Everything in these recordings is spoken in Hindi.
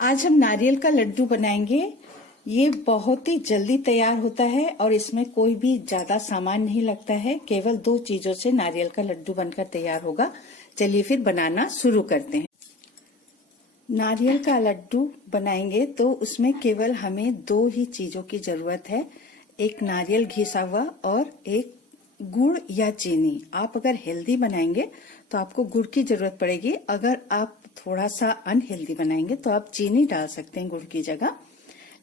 आज हम नारियल का लड्डू बनाएंगे। ये बहुत ही जल्दी तैयार होता है और इसमें कोई भी ज्यादा सामान नहीं लगता है। केवल 2 चीजों से नारियल का लड्डू बनकर तैयार होगा। चलिए फिर बनाना शुरू करते हैं। नारियल का लड्डू बनाएंगे तो उसमें केवल हमें 2 ही चीजों की जरूरत है। एक नारियल घिसा हुआ और एक गुड़ या चीनी। आप अगर हेल्दी बनाएंगे तो आपको गुड़ की जरूरत पड़ेगी। अगर आप थोड़ा सा अनहेल्दी बनाएंगे तो आप चीनी डाल सकते हैं गुड़ की जगह।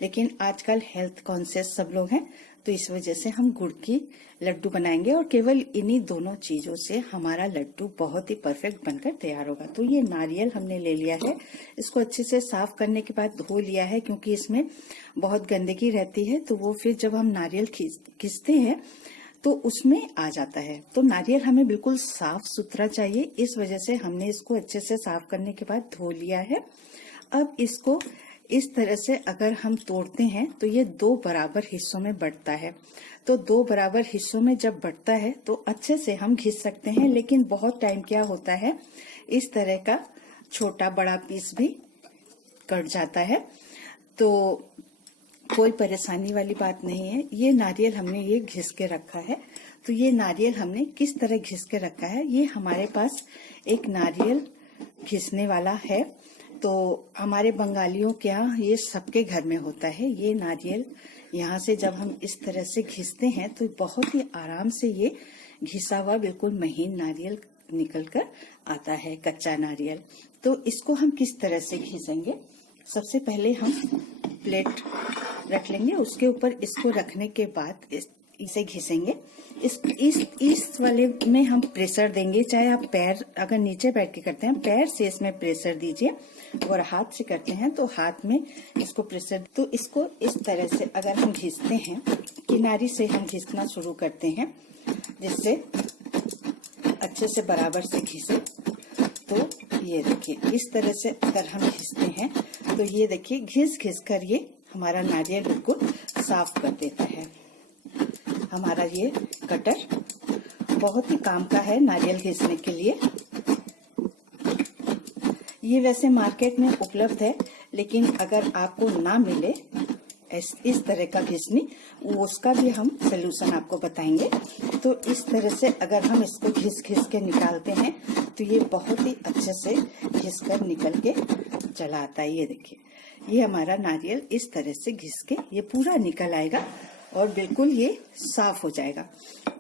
लेकिन आजकल हेल्थ कॉन्शियस सब लोग हैं तो इस वजह से हम गुड़ की लड्डू बनाएंगे और केवल इन्हीं दोनों चीजों से हमारा लड्डू बहुत ही परफेक्ट बनकर तैयार होगा। तो ये नारियल हमने ले लिया है। इसको अच्छे से साफ करने के बाद धो लिया है क्योंकि इसमें बहुत गंदगी रहती है। तो वो फिर जब हम नारियल घिसते हैं तो उसमें आ जाता है। तो नारियल हमें बिल्कुल साफ सुथरा चाहिए। इस वजह से हमने इसको अच्छे से साफ करने के बाद धो लिया है। अब इसको इस तरह से अगर हम तोड़ते हैं तो ये 2 बराबर हिस्सों में बंटता है। तो 2 बराबर हिस्सों में जब बंटता है तो अच्छे से हम घिस सकते हैं। लेकिन बहुत टाइम क्या होता है, इस तरह का छोटा बड़ा पीस भी कट जाता है। तो कोई परेशानी वाली बात नहीं है। ये नारियल हमने ये घिस के रखा है। तो ये नारियल हमने किस तरह घिस के रखा है, ये हमारे पास एक नारियल घिसने वाला है। तो हमारे बंगालियों के यहाँ ये सबके घर में होता है। ये नारियल यहाँ से जब हम इस तरह से घिसते हैं तो बहुत ही आराम से ये घिसा हुआ बिल्कुल महीन नारियल निकल कर आता है, कच्चा नारियल। तो इसको हम किस तरह से घिसेंगे, सबसे पहले हम प्लेट रख लेंगे। उसके ऊपर इसको रखने के बाद इसे घिसेंगे। इस वाले में हम प्रेशर देंगे। चाहे आप पैर अगर नीचे बैठ के करते हैं पैर से इसमें प्रेशर दीजिए, और हाथ से करते हैं तो हाथ में इसको प्रेशर। तो इसको इस तरह से अगर हम घिसते हैं, किनारी से हम घिसना शुरू करते हैं जिससे अच्छे से बराबर से घिसे। तो ये देखिए इस तरह से अगर हम घिसते हैं तो ये देखिए घिस घिस कर ये हमारा नारियल बिल्कुल साफ कर देता है। हमारा ये कटर बहुत ही काम का है नारियल घिसने के लिए। ये वैसे मार्केट में उपलब्ध है, लेकिन अगर आपको ना मिले इस तरह का घिसनी, उसका भी हम सलूशन आपको बताएंगे। तो इस तरह से अगर हम इसको घिस घिस के निकालते हैं तो ये बहुत ही अच्छे से घिस कर निकल के चला आता है। ये देखिए ये हमारा नारियल इस तरह से घिस के ये पूरा निकल आएगा और बिल्कुल ये साफ हो जाएगा।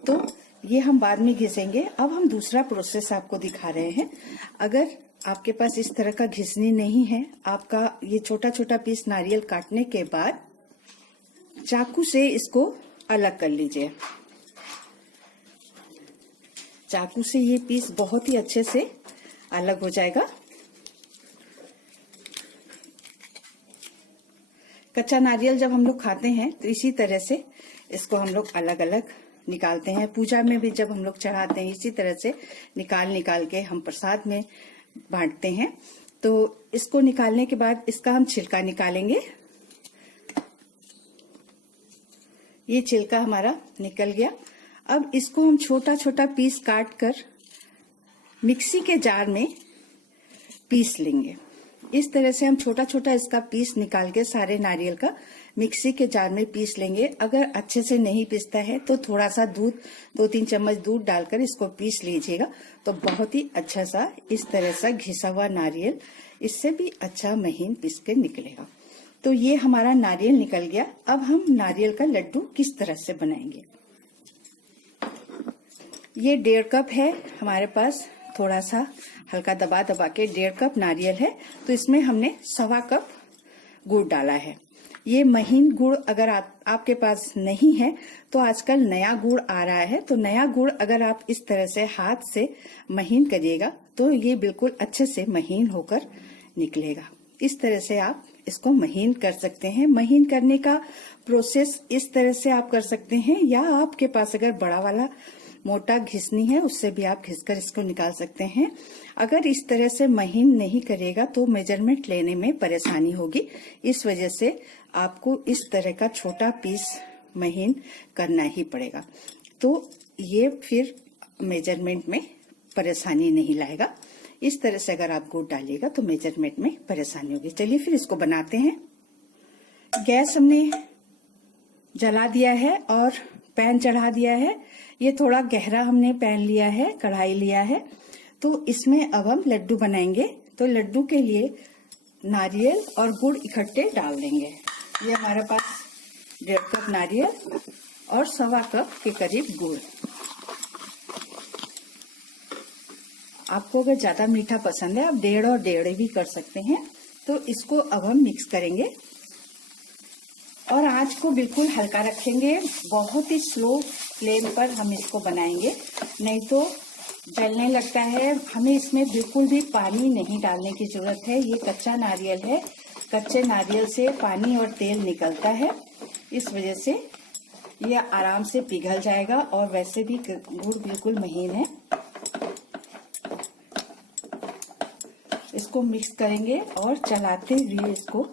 तो ये हम बाद में घिसेंगे। अब हम दूसरा प्रोसेस आपको दिखा रहे हैं। अगर आपके पास इस तरह का घिसनी नहीं है, आपका ये छोटा छोटा पीस नारियल काटने के बाद चाकू से इसको अलग कर लीजिए। चाकू से ये पीस बहुत ही अच्छे से अलग हो जाएगा। कच्चा नारियल जब हम लोग खाते हैं तो इसी तरह से इसको हम लोग अलग अलग निकालते हैं। पूजा में भी जब हम लोग चढ़ाते हैं इसी तरह से निकाल के हम प्रसाद में बांटते हैं। तो इसको निकालने के बाद इसका हम छिलका निकालेंगे। ये छिलका हमारा निकल गया। अब इसको हम छोटा छोटा पीस काट कर मिक्सी के जार में पीस लेंगे। इस तरह से हम छोटा छोटा इसका पीस निकाल के सारे नारियल का मिक्सी के जार में पीस लेंगे। अगर अच्छे से नहीं पीसता है तो थोड़ा सा दूध, 2-3 चम्मच दूध डालकर इसको पीस लीजिएगा। तो बहुत ही अच्छा सा इस तरह से घिसा हुआ नारियल इससे भी अच्छा महीन पीस के निकलेगा। तो ये हमारा नारियल निकल गया। अब हम नारियल का लड्डू किस तरह से बनाएंगे। ये 1.5 कप है हमारे पास। थोड़ा सा हल्का दबा दबा के 1.5 कप नारियल है। तो इसमें हमने 1.25 कप गुड़ डाला है। ये महीन गुड़ अगर आपके पास नहीं है तो आजकल नया गुड़ आ रहा है। तो नया गुड़ अगर आप इस तरह से हाथ से महीन करिएगा तो ये बिल्कुल अच्छे से महीन होकर निकलेगा। इस तरह से आप इसको महीन कर सकते हैं। महीन करने का प्रोसेस इस तरह से आप कर सकते हैं, या आपके पास अगर बड़ा वाला मोटा घिसनी है उससे भी आप घिसकर इसको निकाल सकते हैं। अगर इस तरह से महीन नहीं करेगा तो मेजरमेंट लेने में परेशानी होगी। इस वजह से आपको इस तरह का छोटा पीस महीन करना ही पड़ेगा। तो ये फिर मेजरमेंट में परेशानी नहीं लाएगा। इस तरह से अगर आप गुड़ डालिएगा तो मेजरमेंट में परेशानी होगी। चलिए फिर इसको बनाते हैं। गैस हमने जला दिया है और पैन चढ़ा दिया है। ये थोड़ा गहरा हमने पैन लिया है, कढ़ाई लिया है। तो इसमें अब हम लड्डू बनाएंगे। तो लड्डू के लिए नारियल और गुड़ इकट्ठे डाल देंगे। ये हमारे पास 1.5 कप नारियल और 1.25 कप के करीब गुड़। आपको अगर ज्यादा मीठा पसंद है आप 1.5 और 1.5 भी कर सकते हैं। तो इसको अब हम मिक्स करेंगे और आंच को बिल्कुल हल्का रखेंगे। बहुत ही स्लो फ्लेम पर हम इसको बनाएंगे, नहीं तो जलने लगता है। हमें इसमें बिल्कुल भी पानी नहीं डालने की जरूरत है। ये कच्चा नारियल है, कच्चे नारियल से पानी और तेल निकलता है, इस वजह से ये आराम से पिघल जाएगा। और वैसे भी गुड़ बिल्कुल महीन है। इसको मिक्स करेंगे और चलाते हुए इसको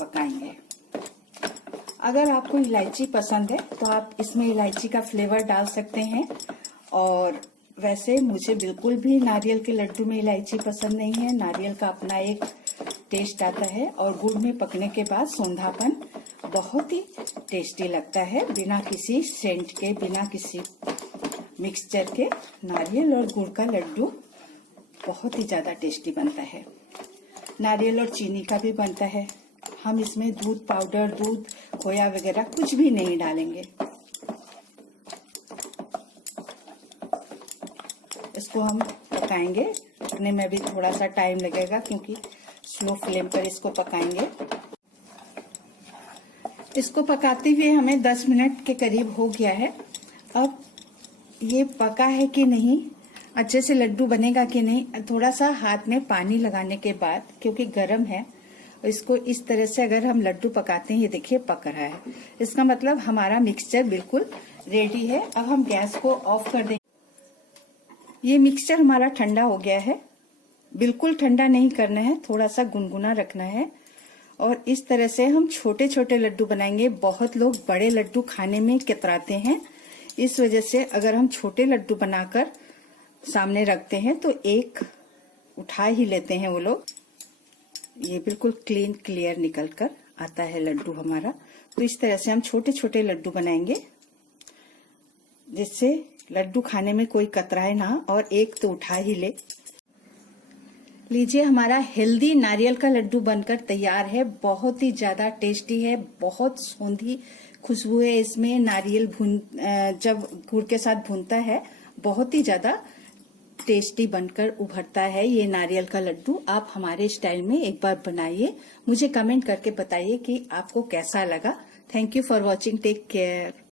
पकाएंगे। अगर आपको इलायची पसंद है तो आप इसमें इलायची का फ्लेवर डाल सकते हैं। और वैसे मुझे बिल्कुल भी नारियल के लड्डू में इलायची पसंद नहीं है। नारियल का अपना एक टेस्ट आता है और गुड़ में पकने के बाद सौंधापन बहुत ही टेस्टी लगता है। बिना किसी सेंट के, बिना किसी मिक्सचर के नारियल और गुड़ का लड्डू बहुत ही ज्यादा टेस्टी बनता है। नारियल और चीनी का भी बनता है। हम इसमें दूध पाउडर, दूध खोया वगैरह कुछ भी नहीं डालेंगे। इसको हम पकाएंगे। पकने में भी थोड़ा सा टाइम लगेगा क्योंकि स्लो फ्लेम पर इसको पकाएंगे। इसको पकाते हुए हमें 10 मिनट के करीब हो गया है। अब ये पका है कि नहीं, अच्छे से लड्डू बनेगा कि नहीं, थोड़ा सा हाथ में पानी लगाने के बाद, क्योंकि गर्म है, इसको इस तरह से अगर हम लड्डू पकाते हैं, ये देखिए पक रहा है, इसका मतलब हमारा मिक्सचर बिल्कुल रेडी है। अब हम गैस को ऑफ कर देंगे। ये मिक्सचर हमारा ठंडा हो गया है। बिल्कुल ठंडा नहीं करना है, थोड़ा सा गुनगुना रखना है। और इस तरह से हम छोटे छोटे लड्डू बनाएंगे। बहुत लोग बड़े लड्डू खाने में कतराते हैं, इस वजह से अगर हम छोटे लड्डू बनाकर सामने रखते हैं तो एक उठा ही लेते हैं वो लोग। ये बिल्कुल क्लीन क्लियर निकल कर आता है लड्डू हमारा। तो इस तरह से हम छोटे छोटे लड्डू बनाएंगे जिससे लड्डू खाने में कोई कतराए ना और एक तो उठा ही ले। लीजिए, हमारा हेल्दी नारियल का लड्डू बनकर तैयार है। बहुत ही ज्यादा टेस्टी है, बहुत सौंधी खुशबू है इसमें। नारियल जब गुड़ के साथ भूनता है बहुत ही ज्यादा टेस्टी बनकर उभरता है ये नारियल का लड्डू। आप हमारे स्टाइल में एक बार बनाइए, मुझे कमेंट करके बताइए कि आपको कैसा लगा। Thank you for watching, take care.